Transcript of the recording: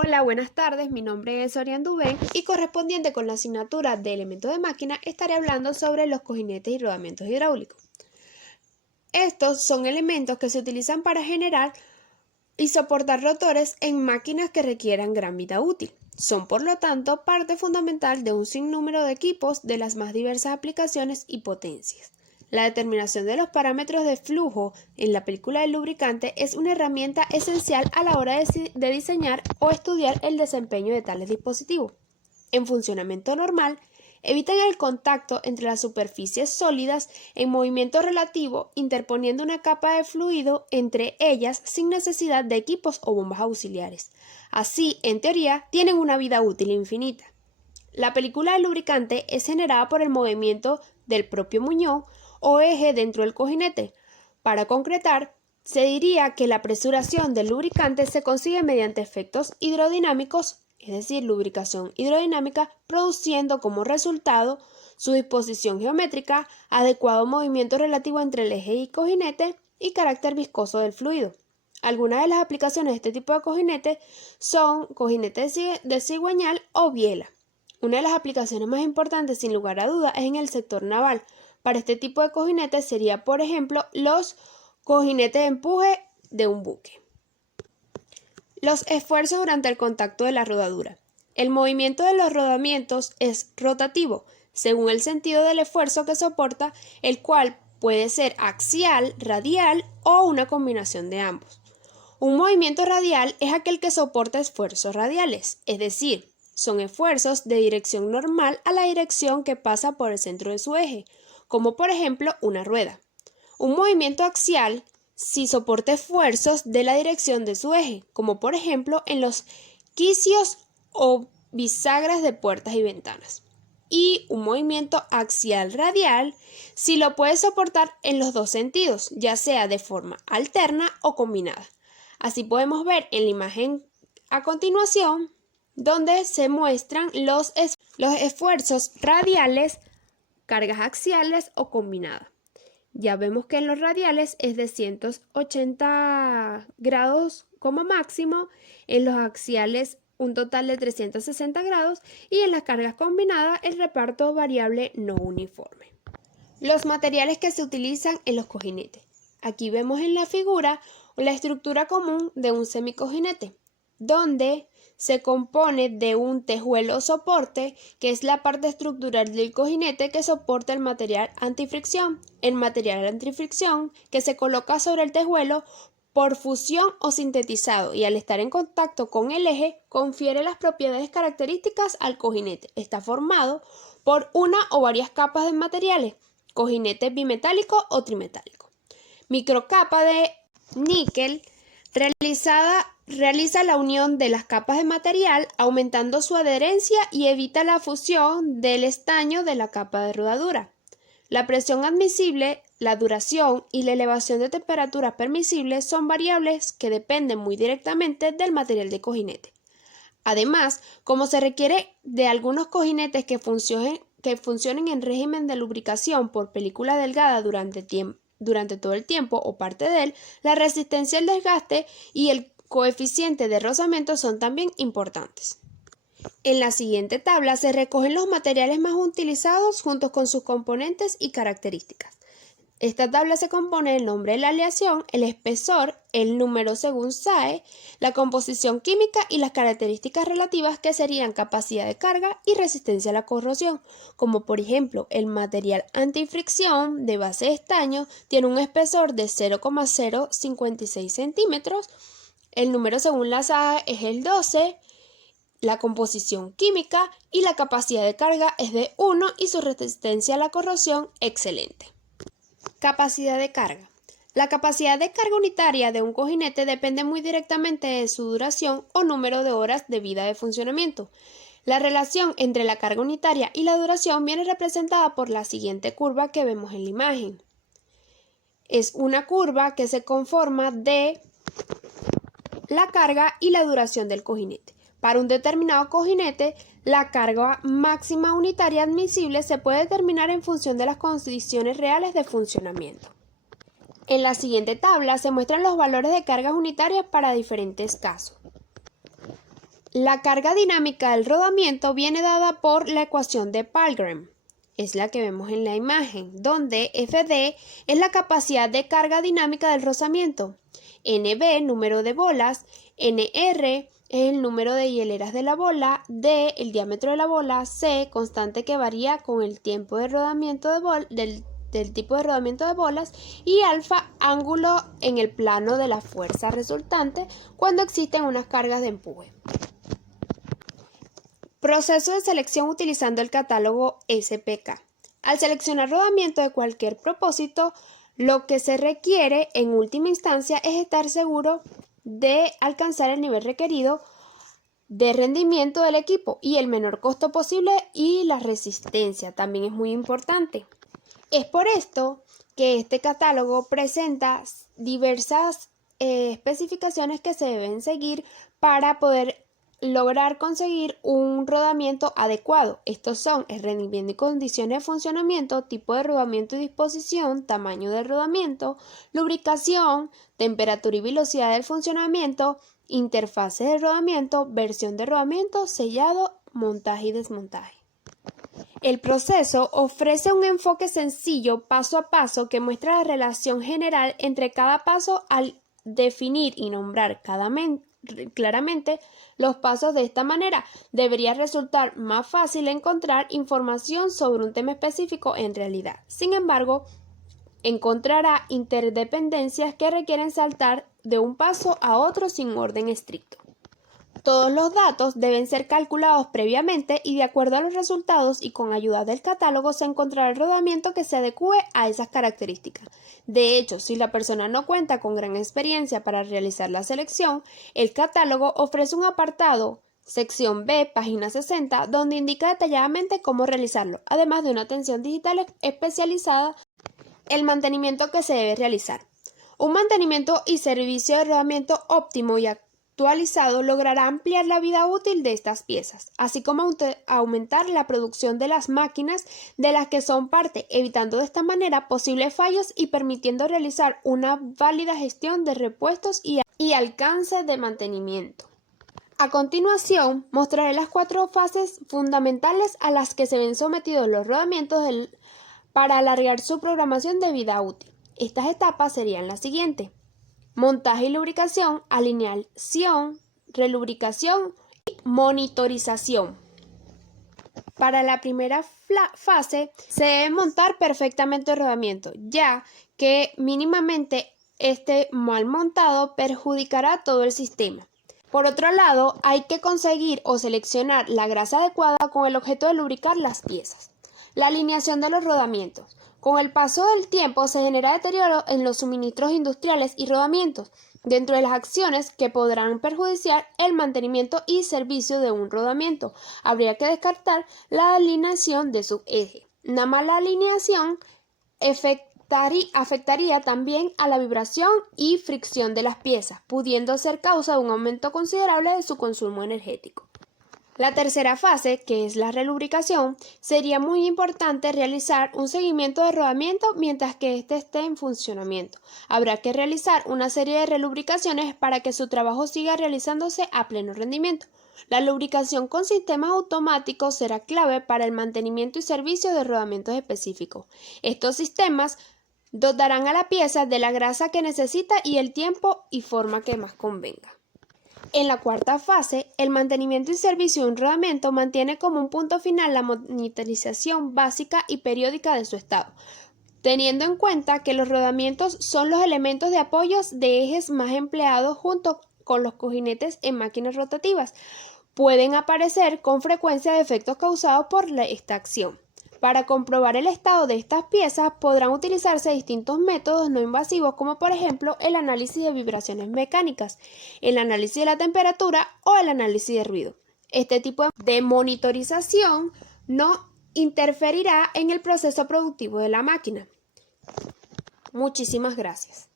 Hola, buenas tardes. Mi nombre es Orián Dubén y correspondiente con la asignatura de elementos de máquina estaré hablando sobre los cojinetes y rodamientos hidráulicos. Estos son elementos que se utilizan para generar y soportar rotores en máquinas que requieran gran vida útil. Son, por lo tanto, parte fundamental de un sinnúmero de equipos de las más diversas aplicaciones y potencias. La determinación de los parámetros de flujo en la película del lubricante es una herramienta esencial a la hora de diseñar o estudiar el desempeño de tales dispositivos. En funcionamiento normal, evitan el contacto entre las superficies sólidas en movimiento relativo, interponiendo una capa de fluido entre ellas sin necesidad de equipos o bombas auxiliares. Así, en teoría, tienen una vida útil infinita. La película del lubricante es generada por el movimiento del propio muñón o eje dentro del cojinete. Para concretar, se diría que la apresuración del lubricante se consigue mediante efectos hidrodinámicos, es decir, lubricación hidrodinámica, produciendo como resultado su disposición geométrica, adecuado movimiento relativo entre el eje y cojinete y carácter viscoso del fluido. Algunas de las aplicaciones de este tipo de cojinete son cojinetes de cigüeñal o biela. Una de las aplicaciones más importantes, sin lugar a duda, es en el sector naval. Para este tipo de cojinetes sería, por ejemplo, los cojinetes de empuje de un buque. Los esfuerzos durante el contacto de la rodadura. El movimiento de los rodamientos es rotativo, según el sentido del esfuerzo que soporta, el cual puede ser axial, radial o una combinación de ambos. Un movimiento radial es aquel que soporta esfuerzos radiales, es decir, son esfuerzos de dirección normal a la dirección que pasa por el centro de su eje, como por ejemplo una rueda. Un movimiento axial si soporta esfuerzos de la dirección de su eje, como por ejemplo en los quicios o bisagras de puertas y ventanas. Y un movimiento axial radial si lo puede soportar en los dos sentidos, ya sea de forma alterna o combinada. Así podemos ver en la imagen a continuación, donde se muestran los esfuerzos radiales, cargas axiales o combinadas. Ya vemos que en los radiales es de 180 grados como máximo, en los axiales un total de 360 grados y en las cargas combinadas el reparto variable no uniforme. Los materiales que se utilizan en los cojinetes. Aquí vemos en la figura la estructura común de un semicojinete, donde se compone de un tejuelo soporte, que es la parte estructural del cojinete que soporta el material antifricción. El material antifricción que se coloca sobre el tejuelo por fusión o sintetizado y al estar en contacto con el eje confiere las propiedades características al cojinete. Está formado por una o varias capas de materiales, cojinete bimetálico o trimetálico. Microcapa de níquel realiza la unión de las capas de material aumentando su adherencia y evita la fusión del estaño de la capa de rodadura. La presión admisible, la duración y la elevación de temperatura permisible son variables que dependen muy directamente del material de cojinete. Además, como se requiere de algunos cojinetes que funcionen en régimen de lubricación por película delgada durante todo el tiempo o parte de él, la resistencia al desgaste y el coeficiente de rozamiento son también importantes. En la siguiente tabla se recogen los materiales más utilizados junto con sus componentes y características. Esta tabla se compone del nombre de la aleación, el espesor, el número según SAE, la composición química y las características relativas que serían capacidad de carga y resistencia a la corrosión, como por ejemplo el material antifricción de base de estaño tiene un espesor de 0,056 centímetros, el número según la SAE es el 12, la composición química y la capacidad de carga es de 1 y su resistencia a la corrosión excelente. Capacidad de carga. La capacidad de carga unitaria de un cojinete depende muy directamente de su duración o número de horas de vida de funcionamiento. La relación entre la carga unitaria y la duración viene representada por la siguiente curva que vemos en la imagen. Es una curva que se conforma de la carga y la duración del cojinete. Para un determinado cojinete, la carga máxima unitaria admisible se puede determinar en función de las condiciones reales de funcionamiento. En la siguiente tabla se muestran los valores de cargas unitarias para diferentes casos. La carga dinámica del rodamiento viene dada por la ecuación de Palgrave. Es la que vemos en la imagen, donde Fd es la capacidad de carga dinámica del rozamiento, Nb, número de bolas, Nr es el número de hileras de la bola, D, el diámetro de la bola, C, constante que varía con el tiempo de rodamiento del tipo de rodamiento de bolas, y alfa, ángulo en el plano de la fuerza resultante cuando existen unas cargas de empuje. Proceso de selección utilizando el catálogo SPK. Al seleccionar rodamiento de cualquier propósito, lo que se requiere en última instancia es estar seguro de alcanzar el nivel requerido de rendimiento del equipo y el menor costo posible, y la resistencia también es muy importante. Es por esto que este catálogo presenta diversas especificaciones que se deben seguir para poder lograr conseguir un rodamiento adecuado. Estos son el rendimiento y condiciones de funcionamiento, tipo de rodamiento y disposición, tamaño del rodamiento, lubricación, temperatura y velocidad del funcionamiento, interfase de rodamiento, versión de rodamiento, sellado, montaje y desmontaje. El proceso ofrece un enfoque sencillo, paso a paso, que muestra la relación general entre cada paso al definir y nombrar claramente los pasos. De esta manera debería resultar más fácil encontrar información sobre un tema específico en realidad. Sin embargo, encontrará interdependencias que requieren saltar de un paso a otro sin orden estricto. Todos los datos deben ser calculados previamente y de acuerdo a los resultados y con ayuda del catálogo se encontrará el rodamiento que se adecue a esas características. De hecho, si la persona no cuenta con gran experiencia para realizar la selección, el catálogo ofrece un apartado, sección B, página 60, donde indica detalladamente cómo realizarlo, además de una atención digital especializada, el mantenimiento que se debe realizar. Un mantenimiento y servicio de rodamiento óptimo y actualizado logrará ampliar la vida útil de estas piezas, así como aumentar la producción de las máquinas de las que son parte, evitando de esta manera posibles fallos y permitiendo realizar una válida gestión de repuestos y alcance de mantenimiento. A continuación, mostraré las 4 fases fundamentales a las que se ven sometidos los rodamientos para alargar su programación de vida útil. Estas etapas serían las siguientes: montaje y lubricación, alineación, relubricación y monitorización. Para la primera fase se debe montar perfectamente el rodamiento, ya que mínimamente este mal montado perjudicará todo el sistema. Por otro lado, hay que conseguir o seleccionar la grasa adecuada con el objeto de lubricar las piezas. La alineación de los rodamientos. Con el paso del tiempo se genera deterioro en los suministros industriales y rodamientos, dentro de las acciones que podrán perjudicar el mantenimiento y servicio de un rodamiento. Habría que descartar la alineación de su eje. Una mala alineación afectaría también a la vibración y fricción de las piezas, pudiendo ser causa de un aumento considerable de su consumo energético. La tercera fase, que es la relubricación, sería muy importante realizar un seguimiento de rodamiento mientras que éste esté en funcionamiento. Habrá que realizar una serie de relubricaciones para que su trabajo siga realizándose a pleno rendimiento. La lubricación con sistemas automáticos será clave para el mantenimiento y servicio de rodamientos específicos. Estos sistemas dotarán a la pieza de la grasa que necesita y el tiempo y forma que más convenga. En la cuarta fase, el mantenimiento y servicio de un rodamiento mantiene como un punto final la monitorización básica y periódica de su estado, teniendo en cuenta que los rodamientos son los elementos de apoyo de ejes más empleados junto con los cojinetes en máquinas rotativas. Pueden aparecer con frecuencia defectos causados por esta acción. Para comprobar el estado de estas piezas podrán utilizarse distintos métodos no invasivos, como por ejemplo el análisis de vibraciones mecánicas, el análisis de la temperatura o el análisis de ruido. Este tipo de monitorización no interferirá en el proceso productivo de la máquina. Muchísimas gracias.